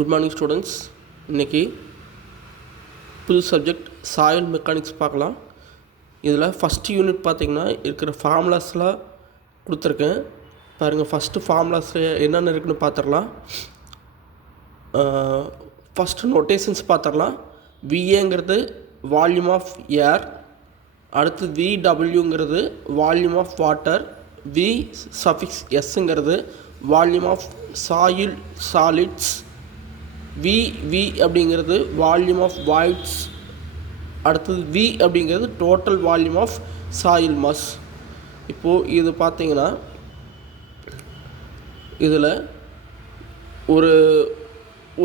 Good morning students. இன்றைக்கி புது subject soil mechanics பார்க்கலாம். இதில் ஃபஸ்ட்டு யூனிட் பார்த்திங்கன்னா இருக்கிற ஃபார்முலாஸ்லாம் கொடுத்துருக்கேன் பாருங்கள். ஃபஸ்ட்டு ஃபார்முலாஸில் என்னென்ன இருக்குதுன்னு பார்த்துடலாம். ஃபஸ்ட்டு நோட்டேஷன்ஸ் பார்த்துடலாம். விஏங்கிறது வால்யூம் ஆஃப் ஏர், அடுத்து விடபிள்யூங்கிறது volume of water, V suffix எஸ்ஸுங்கிறது volume of soil solids, V அப்படிங்கிறது வால்யூம் ஆஃப் வாய்ட்ஸ், அடுத்தது வி அப்படிங்கிறது total volume of soil mass. இப்போது இது பார்த்தீங்கன்னா இதில் ஒரு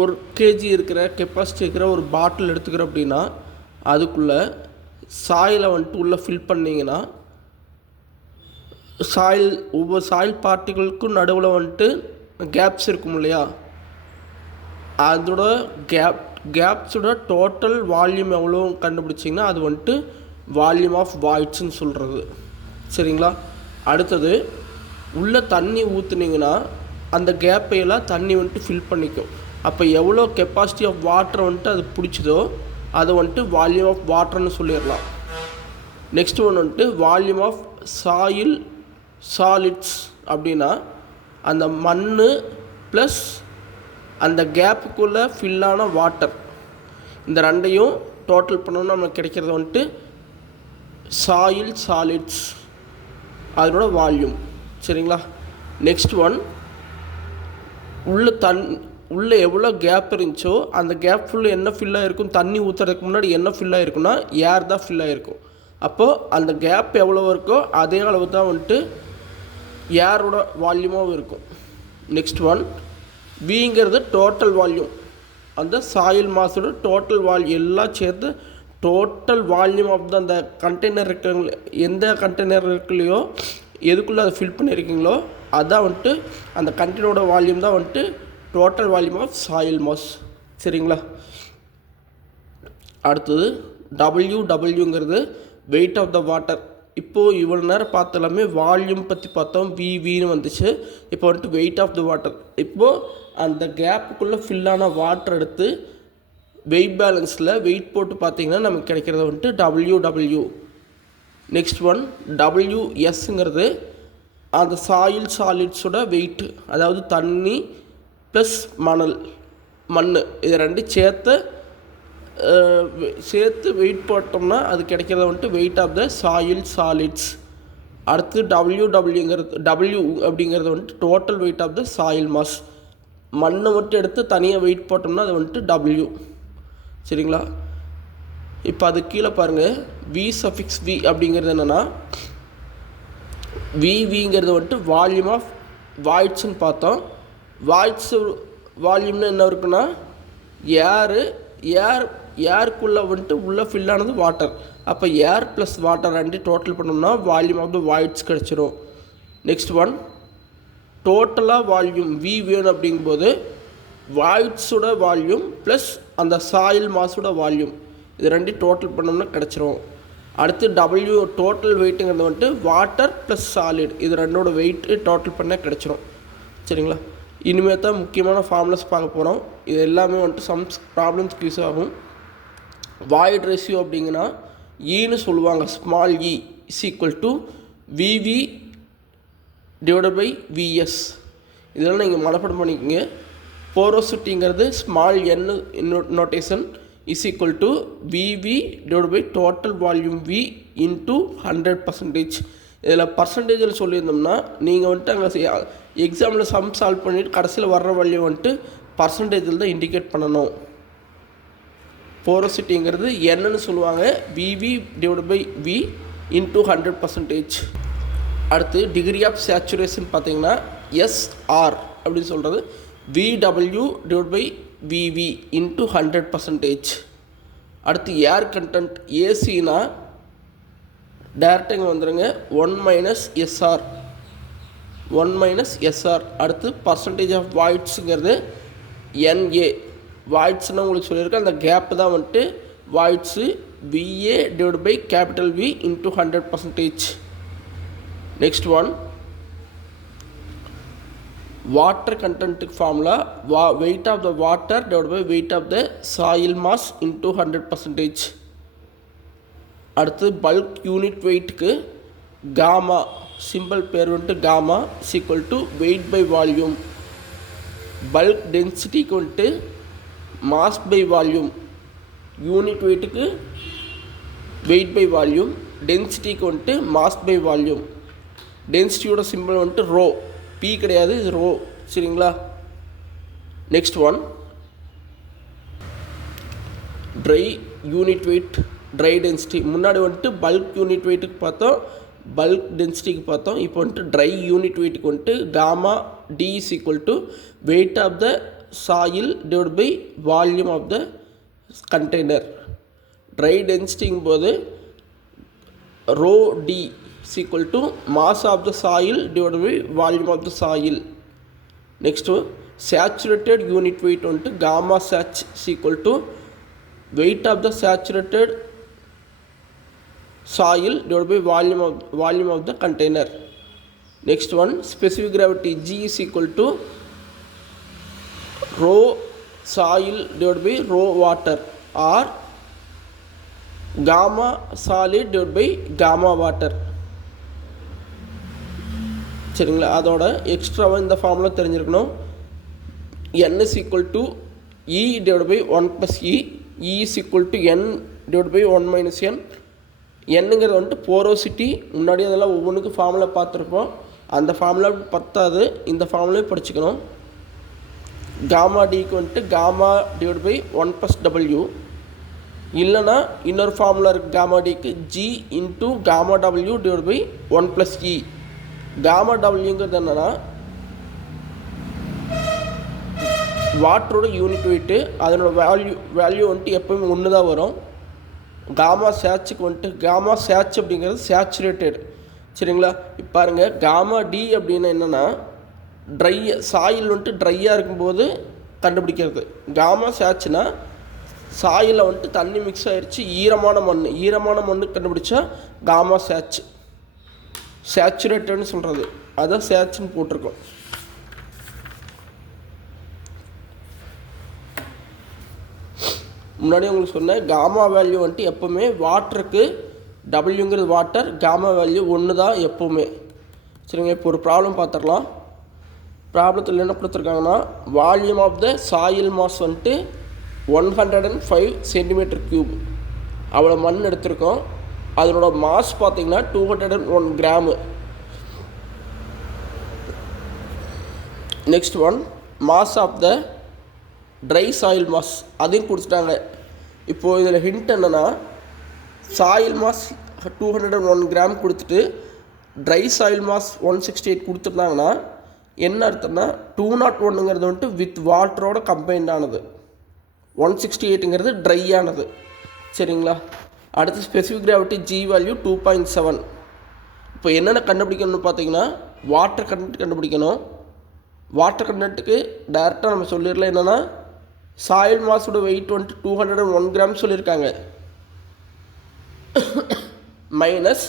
1 kg இருக்கிற கெப்பாசிட்டி இருக்கிற ஒரு பாட்டில் எடுத்துக்கிறோம் அப்படின்னா அதுக்குள்ளே சாயிலை வந்துட்டு உள்ளே ஃபில் பண்ணிங்கன்னா ஒவ்வொரு சாயில் பார்ட்டிகளுக்கும் நடுவில் வந்துட்டு கேப்ஸ் இருக்கும் இல்லையா, அதோட கேப்ஸோட டோட்டல் வால்யூம் எவ்வளோ கண்டுபிடிச்சிங்கன்னா அது வந்துட்டு வால்யூம் ஆஃப் வாய்ட்ஸ்ன்னு சொல்கிறது. சரிங்களா? அடுத்தது உள்ளே தண்ணி ஊற்றுனீங்கன்னா அந்த கேப்பையெல்லாம் தண்ணி வந்துட்டு ஃபில் பண்ணிக்கும். அப்போ எவ்வளோ கெப்பாசிட்டி ஆஃப் வாட்டரை வந்துட்டு அது பிடிச்சதோ அதை வந்துட்டு வால்யூம் ஆஃப் வாட்டர்னு சொல்லிடலாம். நெக்ஸ்ட் ஒன்று வந்துட்டு வால்யூம் ஆஃப் சாயில் சாலிட்ஸ் அப்படின்னா அந்த மண் ப்ளஸ் அந்த கேப்புக்குள்ளே ஃபில்லான வாட்டர், இந்த ரெண்டையும் டோட்டல் பண்ணோம்னா நமக்கு கிடைக்கிறது வந்துட்டு சாயில் சாலிட்ஸ், அதோட வால்யூம். சரிங்களா? நெக்ஸ்ட் ஒன் உள்ளே எவ்வளோ கேப் இருந்துச்சோ அந்த கேப் ஃபுல்லாக என்ன ஃபில்லாக இருக்கும், தண்ணி ஊற்றுறதுக்கு முன்னாடி என்ன ஃபில்லாக இருக்குன்னா ஏர் தான் ஃபில்லாக இருக்கும். அப்போது அந்த கேப் எவ்வளோ இருக்கோ அதே அளவு தான் வந்துட்டு ஏரோட வால்யூமாகவும் இருக்கும். நெக்ஸ்ட் ஒன் விங்கிறது டோட்டல் வால்யூம், அந்த சாயில் மாஸோட டோட்டல் எல்லாம் சேர்த்து டோட்டல் வால்யூம் ஆஃப் தான் அந்த கண்டெய்னர் இருக்கிற எந்த கண்டெய்னர் இருக்குல்லையோ எதுக்குள்ளே அதை ஃபில் பண்ணியிருக்கீங்களோ அதான் வந்துட்டு அந்த கண்டெய்னரோட வால்யூம் தான் வந்துட்டு total volume of soil mass. சரிங்களா? அடுத்தது டபிள்யூங்கிறது வெயிட் ஆஃப் த வாட்டர். இப்போது இவ்வளோ நேரம் பார்த்த எல்லாமே வால்யூம் பற்றி பார்த்தோம், வின்னு வந்துச்சு. இப்போ வந்துட்டு வெயிட் ஆஃப் த வாட்டர். இப்போது அந்த கேப்புக்குள்ளே ஃபில்லான வாட்டர் எடுத்து வெயிட் பேலன்ஸில் வெயிட் போட்டு பார்த்திங்கன்னா நமக்கு கிடைக்கிறது வந்துட்டு டபிள்யூ. நெக்ஸ்ட் ஒன் டபிள்யூஎஸ்ங்கிறது அந்த சாயில் சாலிட்ஸோட வெயிட்டு, அதாவது தண்ணி ப்ளஸ் மண் இது ரெண்டும் சேர்த்து வெயிட் போட்டோம்னா அது கிடைக்கிறத வந்துட்டு weight of the soil solids. அடுத்து டபிள்யூ அப்படிங்கிறது வந்துட்டு total weight of the soil mass. மண்ணை மட்டும் எடுத்து தனியாக வெயிட் போட்டோம்னா அது வந்துட்டு டபிள்யூ. சரிங்களா? இப்போ அது கீழே பாருங்கள், வி சஃபிக்ஸ் வி அப்படிங்கிறது என்னென்னா விங்கிறது வந்துட்டு வால்யூம் ஆஃப் வாய்ட்ஸ்ன்னு பார்த்தோம். வாய்ட்ஸ் வால்யூம்னு என்ன இருக்குன்னா ஏருக்குள்ளே வந்துட்டு உள்ளே ஃபில்லானது வாட்டர். அப்போ ஏர் ப்ளஸ் வாட்டர் ரெண்டு டோட்டல் பண்ணோம்னா வால்யூம் ஆஃப் த வாய்ட்ஸ் கிடச்சிரும். நெக்ஸ்ட் ஒன் டோட்டலாக வால்யூம் வி வேணும் அப்படிங்கும்போது வாய்ட்ஸோட வால்யூம் ப்ளஸ் அந்த சாயில் மாஸோட வால்யூம் இது ரெண்டையும் டோட்டல் பண்ணோம்னா கிடச்சிரும். அடுத்து டபிள்யூ டோட்டல் வெயிட்டுங்கிறது வந்துட்டு வாட்டர் ப்ளஸ் சாலிட் இது ரெண்டோட வெயிட்டு டோட்டல் பண்ணால் கிடச்சிரும். சரிங்களா? இனிமேல் தான் முக்கியமான ஃபார்முலாஸ் பார்க்க போகிறோம். இது எல்லாமே வந்துட்டு சம்ஸ் ப்ராப்ளம்ஸ்க்கு யூஸ் ஆகும். வாய்ட் ரேஷியோ அப்படிங்கன்னா ஈன்னு சொல்லுவாங்க. Small E is equal to V V divided by V S. இதெல்லாம் நீங்கள் மனப்பாடம் பண்ணிக்கோங்க. போரோசிட்டிங்கிறது small N notation is equal to V V divide by total volume V into 100%. இதில் பர்சன்டேஜில் சொல்லியிருந்தோம்னா நீங்கள் வந்துட்டு அங்கே எக்ஸாமில் சம் சால்வ் பண்ணிவிட்டு கடைசியில் வர்ற வேல்யூ வந்துட்டு பர்சன்டேஜில் தான் இண்டிகேட் பண்ணணும். போரோசிட்டிங்கிறது என்னன்னு சொல்லுவாங்க, VV divide by V into 100%. அடுத்து டிகிரி ஆஃப் சேச்சுரேஷன் பார்த்தீங்கன்னா எஸ்ஆர் அப்படின்னு சொல்கிறது VW divide by VV into 100%. அடுத்து ஏர் கண்டென்ட் ஏசினா டேரெக்டாக இங்கே வந்துடுங்க 1 - SR. அடுத்து பர்சன்டேஜ் ஆஃப் வாய்ட்ஸுங்கிறது NA. வாய்ட்ஸ்னால் உங்களுக்கு சொல்லியிருக்கேன், அந்த கேப்பு தான் வந்துட்டு voids. VA divide by capital V into 100%. Next one water கண்டென்ட்டுக்கு formula weight of the water divide by weight of the soil mass into 100%. அடுத்து பல்க் யூனிட் வெயிட்டுக்கு காமா, சிம்பிள் பேர் வந்துட்டு gamma equal to weight by volume. Bulk டென்சிட்டிக்கு வந்துட்டு mass by volume. Unit வெயிட்டுக்கு weight by volume, டென்சிட்டிக்கு வந்துட்டு mass by volume. டென்சிட்டியோட simple வந்துட்டு ரோ, பி கிடையாது, இது ரோ. சரிங்களா? Next one try unit wait, try density. முன்னாடி வந்துட்டு பல்க் யூனிட் வெயிட்டுக்கு பார்த்தோம், பல்க் டென்சிட்டிக்கு பார்த்தோம். இப்போ வந்துட்டு ட்ரை யூனிட் வெயிட்டுக்கு வந்துட்டு gamma D is equal to weight of the soil divide by volume of the container. Dry டென்சிட்டிங்கும் போது rho d is equal to mass of the soil divide by volume of the soil. Next saturated unit weight வந்துட்டு gamma sat is equal to weight of the saturated soil divided by volume of the container. Next one, specific gravity G is equal to rho soil divided by rho water or gamma solid divided by gamma water. சரிங்களா? அதோட எக்ஸ்ட்ராவாக இந்த formula தெரிஞ்சிருக்கணும். n is equal to E divided by 1 plus E. E is equal to n divided by 1 minus n. என்னங்கிறது வந்துட்டு porosity. முன்னாடி அதெல்லாம் ஒவ்வொன்றுக்கும் ஃபார்முலா பார்த்துருப்போம். அந்த ஃபார்முலா பத்தாது, இந்த ஃபார்முலாவே படிச்சுக்கணும். காமா டிக்கு வந்துட்டு காமா டிவைட் பை 1 + W. இல்லைனா இன்னொரு ஃபார்முலா இருக்குது காமா டிக்கு, G into gamma W divide by 1 + E. Gamma டபிள்யூங்கிறது என்னென்னா வாட்டரோட யூனிட் வெயிட்டு, அதனோட வேல்யூ வந்துட்டு எப்போயுமே ஒன்று தான் வரும். காமா சேச்சுக்கு வந்துட்டு காமா சேச் அப்படிங்கிறது சேச்சுரேட்டட். சரிங்களா? இப்போ பாருங்கள், காமா டி அப்படின்னா என்னென்னா ட்ரை சாயில் வந்துட்டு ட்ரையாக இருக்கும்போது கண்டுபிடிக்கிறது. காமா சேச்சுனா சாயிலில் வந்துட்டு தண்ணி மிக்ஸ் ஆகிடுச்சு, ஈரமான மண் கண்டுபிடிச்சா காமா சேச். சேச்சுரேட்டட்னு சொல்கிறது அதான் சேச்சுன்னு போட்டிருக்கோம். முன்னாடி உங்களுக்கு சொன்னேன், காமா வேல்யூ வந்துட்டு எப்போவுமே வாட்டருக்கு டபிள்யூங்கிறது வாட்டர், காமா வேல்யூ ஒன்று தான் எப்போவுமே. சரிங்க? இப்போ ஒரு ப்ராப்ளம் பார்த்துடலாம். ப்ராப்ளத்தில் என்ன கொடுத்துருக்காங்கன்னா, volume of the soil mass வந்துட்டு 105 cm3. அவ்வளோ மண் எடுத்திருக்கோம். அதனோட மாஸ் பார்த்திங்கன்னா 201 gram. Next one, mass of the dry soil mass அதையும் கொடுத்துட்டாங்க. இப்போது இதில் ஹிண்ட் என்னென்னா, சாயில் மாஸ் 201 கிராம் கொடுத்துட்டு ட்ரை சாயில் மாஸ் 168 கொடுத்துருந்தாங்கன்னா என்ன அர்த்தம்னா 201ங்கிறது வந்துட்டு வித் வாட்டரோட கம்பைன்ட் ஆனது, 168ங்கிறது ட்ரை ஆனது. சரிங்களா? அடுத்து ஸ்பெசிஃபிக் கிராவிட்டி G வேல்யூ 2.7. இப்போ என்னென்ன கண்டுபிடிக்கணும்னு பார்த்தீங்கன்னா, வாட்டர் கண்டென்ட் கண்டுபிடிக்கணும். வாட்டர் கண்டென்ட்டுக்கு டைரெக்டாக நம்ம சொல்லிடலாம். என்னென்னா சாயில் மாஸோட வெயிட் வந்துட்டு 201 கிராம் சொல்லியிருக்காங்க, மைனஸ்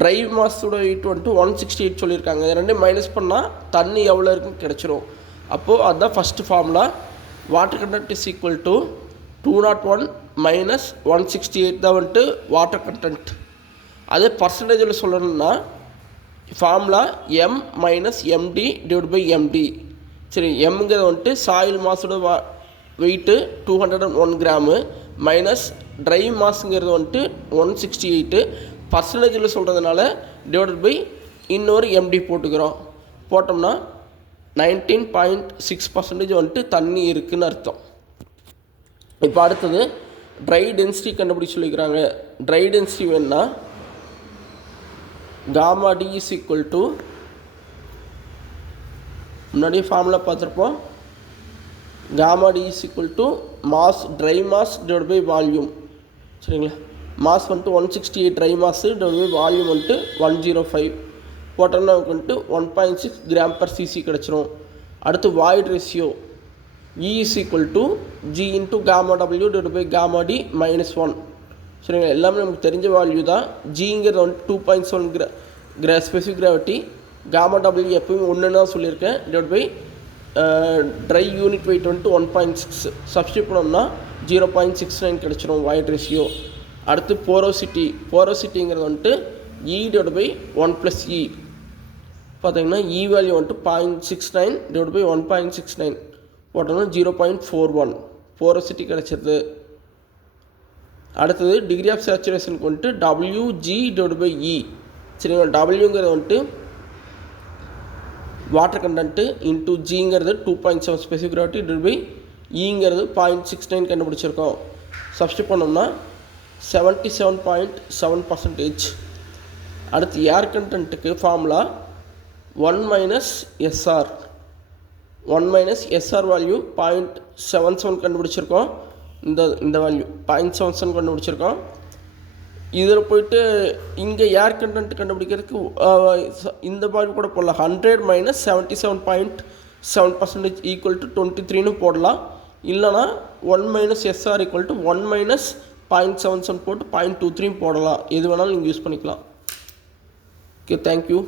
ட்ரை மாஸோட வெயிட் வந்துட்டு 168 சொல்லியிருக்காங்க. இது ரெண்டும் மைனஸ் பண்ணால் தண்ணி எவ்வளோ இருக்குன்னு கிடச்சிரும். அப்போது அதுதான் first formula. Water content is equal to 201 minus 168 தான் வந்துட்டு வாட்டர் கண்டென்ட். அதே பர்சன்டேஜில் சொல்லணும்னா formula M minus MD divide by MD. சரி, எம்ங்கிறது வந்துட்டு சாயில் மாஸோட வெயிட்டு 201 கிராமு மைனஸ் ட்ரை மாஸுங்கிறது வந்துட்டு 168. பர்சன்டேஜில் சொல்கிறதுனால டிவைட் பை இன்னொரு MD போட்டுக்கிறோம். போட்டோம்னா 19.6% வந்துட்டு தண்ணி இருக்குதுன்னு அர்த்தம். இப்போ அடுத்தது ட்ரை டென்சிட்டி கண்டுபிடிச்சி சொல்லிக்கிறாங்க. ட்ரை டென்சிட்டி வேணுன்னா gamma D is equal to, முன்னாடியே ஃபார்முலா பார்த்துருப்போம், gamma D is equal to mass dry mass divide by volume. சரிங்களா? மாஸ் வந்துட்டு 168 dry mass divide by volume வந்துட்டு 105 போட்டோம்னா நமக்கு வந்துட்டு 1.6 கிராம் பர் சிசி கிடச்சிரும். அடுத்து void ratio E is equal to G into gamma W divide by gamma D -1. சரிங்களா? எல்லாமே நமக்கு தெரிஞ்ச வேல்யூ தான். ஜிங்கிறது வந்துட்டு 2.7 ஸ்பெசிஃபிக் கிராவிட்டி, காமா டபிள்யூ எப்பவும் ஒன்று தான் சொல்லியிருக்கேன். Divide by dry unit weight வந்துட்டு 1.6 சப்ஸ்டியூட் பண்ணோம்னா 0.69 கிடச்சிரும் வாய்ட் ரேஷியோ. அடுத்து போரோசிட்டிங்கிறது வந்துட்டு E டிவைட் பை 1+E பார்த்தீங்கன்னா E வேல்யூ வந்துட்டு 0.69 டிவைட் பை 1.69 போட்டோம்னா 0.41 போரோசிட்டி கிடச்சிருது. அடுத்தது டிகிரி ஆஃப் சேச்சுரேஷனுக்கு வந்துட்டு WG டிவைட் பை E சரிங்களா. டபிள்யூங்கிறது வந்துட்டு வாட்டர் கண்டென்ட்டு இன்ட்டு ஜிங்கிறது 2.7 ஸ்பெசிஃபிக் கிராவிட்டி டிவைட் பை ஈங்கிறது 0.69 கண்டுபிடிச்சிருக்கோம். சப்ஸ்டியூட் பண்ணோம்னா 77.7%. அடுத்து ஏர் கண்டென்ட்டுக்கு ஃபார்முலா 1 - SR வேல்யூ 0.77 கண்டுபிடிச்சிருக்கோம். இந்த வேல்யூ 0.77 கண்டுபிடிச்சிருக்கோம். இதில் போய்ட்டு இங்கே ஏர் கண்டென்ட் கண்டுபிடிக்கிறதுக்கு இந்த வேல்யூ கூட போடலாம். 100 - 77.7% ஈக்குவல் டு 23ன்னு போடலாம். இல்லைனா 1 - SR ஈக்குவல் டு 1 - 0.77 போட்டு 0.23 போடலாம். எது வேணாலும் நீங்கள் யூஸ் பண்ணிக்கலாம். Okay, thank you.